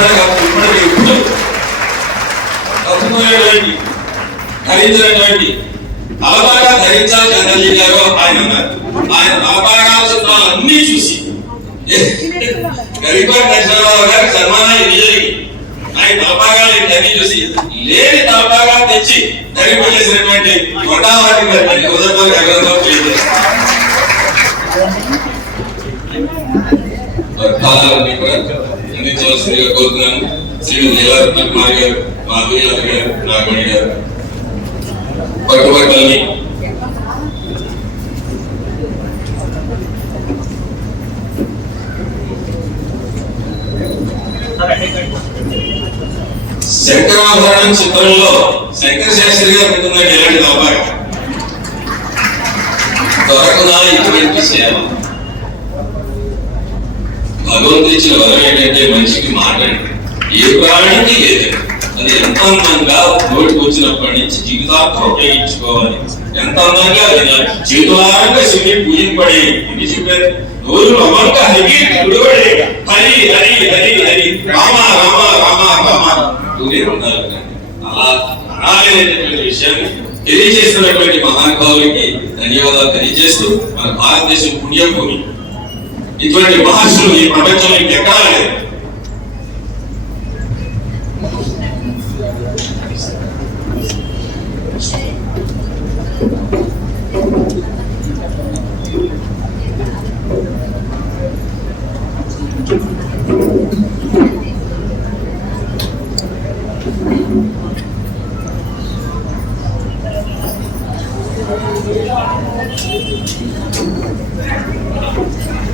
ఇప్పటికి ఇప్పుడు ధరించినటువంటి ధరించాలి గారు ఆయన ఉన్నారు ఆయన అన్ని చూసి. గారి సన్మానాన్ని ఆయన అన్ని చూసి లేని తలబాగా తెచ్చి ధరింపజేసినటువంటి కొట్టావారి గారిని అందించవలసిందిగా కోరుతున్నాను శ్రీ నీలారత్న కుమార్ గారు మాధుర్యాల గారు నాగమణి గారు పట్టుబట్టల్ని శంకరాభరణం చిత్రంలో శంకర శాస్త్రి గారు ఉంటుందండి ఇలాంటి దొరకదా ఇటువంటి సేవ భగవంతుడు ఇచ్చిన వరం ఏంటంటే మనిషికి మాట్లాడండి ఏ ప్రాణికి లేదు. అది ఎంత అందంగా నోటికి వచ్చినప్పటి నుంచి జీవితాంతం ఉపయోగించుకోవాలి. ఎంత అందంగా వినాలి జీవితాంగా శివుని పూజింపడి ఇది చెప్పారు నోరు అమంగా హరి గుడిపడి హరి హరి హరి హరి. రామ రామ రామ రామ. ఇవే ఉన్నారు అలా అనాలైనటువంటి విషయాన్ని తెలియజేస్తున్నటువంటి మహానుభావులకి ధన్యవాదాలు తెలియజేస్తూ మన భారతదేశం పుణ్యభూమి ఇటువంటి మహర్షులు ఈ ప్రపంచంలో ఇంకెక్కడా లేదు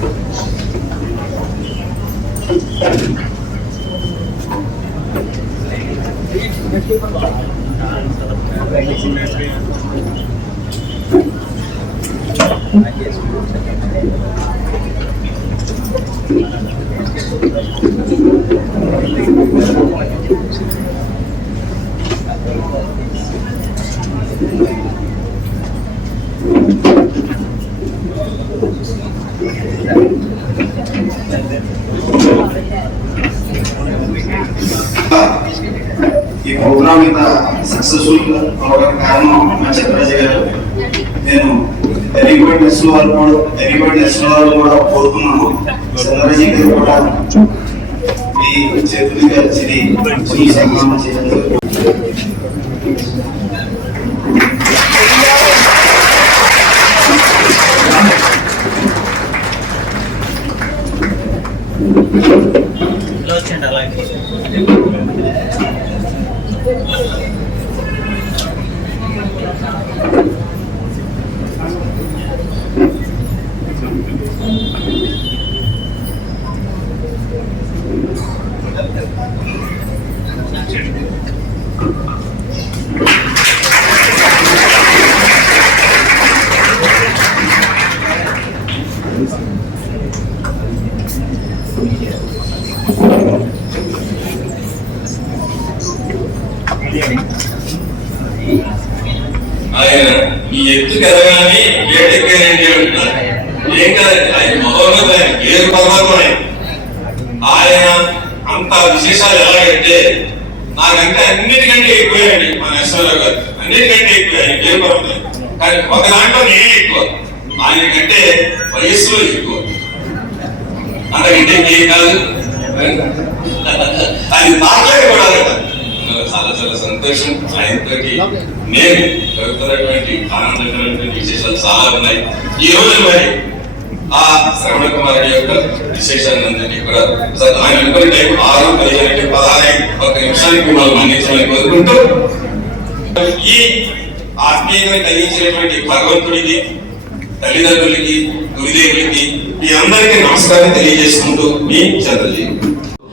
ఈ ప్రోగ్రామ్ ఇంత సక్సెస్ఫుల్ అవడానికి కారణం మా చంద్రజ గారు. నేను ఎరిగోడ్ నెస్ వాళ్ళు కూడా ఎరిగోడ్ నెస్ వాళ్ళు కూడా కోరుతున్నాను. చంద్రజీ గారు కూడా ఈ చేతులుగా శ్రీ శ్రీ ఆయన ఈ ఎత్తుకు ఎదగానే వేటెక్కానండి అంటున్నారు. ఏం కాదండి ఆయన మొదలు ఆయన పేరు పర్వతమే ఆయన అంత విశేషాలు ఎలాగంటే నాకంటే అన్నిటికంటే ఎక్కువేయండి మన ఎస్ఆర్ఓ గారు. అన్నిటికంటే ఎక్కువ ఆయన పేరు పర్వతం కానీ ఒక దాంట్లో నేనే ఎక్కువ. ఆయన కంటే వయస్సులో ఎక్కువ. అంతకంటే ఇంకేం కాదు? అది మాట్లాడకూడదు. చాలా చాలా సంతోషం. ఆయనతోటి నేను జరుగుతున్నటువంటి ఆనందకరమైన విశేషాలు చాలా ఉన్నాయి. ఈ రోజు మరి ఆ శ్రవణ కుమార్ యొక్క విశేషాలందరినీ కూడా ఆయన అనుకున్న టైం ఆరు పదిహేను పదహారు ఒక నిమిషానికి మనం అందించాలని కోరుకుంటూ ఈ ఆత్మీయంగా కలిగించినటువంటి భగవంతుడికి తల్లిదండ్రులకి గురుదేవులకి మీ అందరికీ నమస్కారం తెలియజేసుకుంటూ మీ చంద్రజీ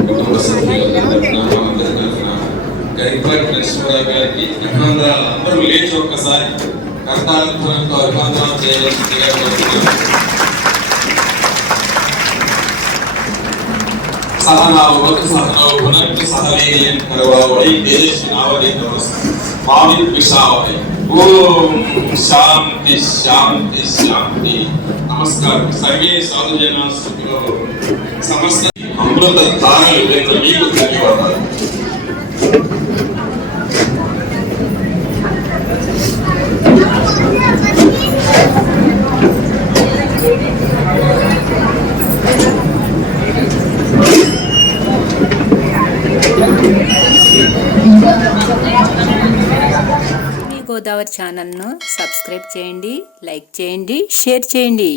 కుటుంబ సభ్యుల తరఫున మనందరి తరఫున గరికపాటి నరసింహరావు గారికి అభినందనాలు అందరూ లేచి ఒక్కసారి కర్తాలతో అభినందనాలు చేయవలసిందిగా కోరుతున్నాను సహనావతు సహనో పునః సహవీర్యం కరవావై దేశినావై మావి విషావై ఓం శాంతి శాంతి శాంతి నమస్కారం సర్వే సాధు జన సుఖినో సమస్త అమృత తారలు వెంట మీకు ధన్యవాదాలు మీ గోదావరి ఛానల్ను సబ్స్క్రైబ్ చేయండి లైక్ చేయండి షేర్ చేయండి.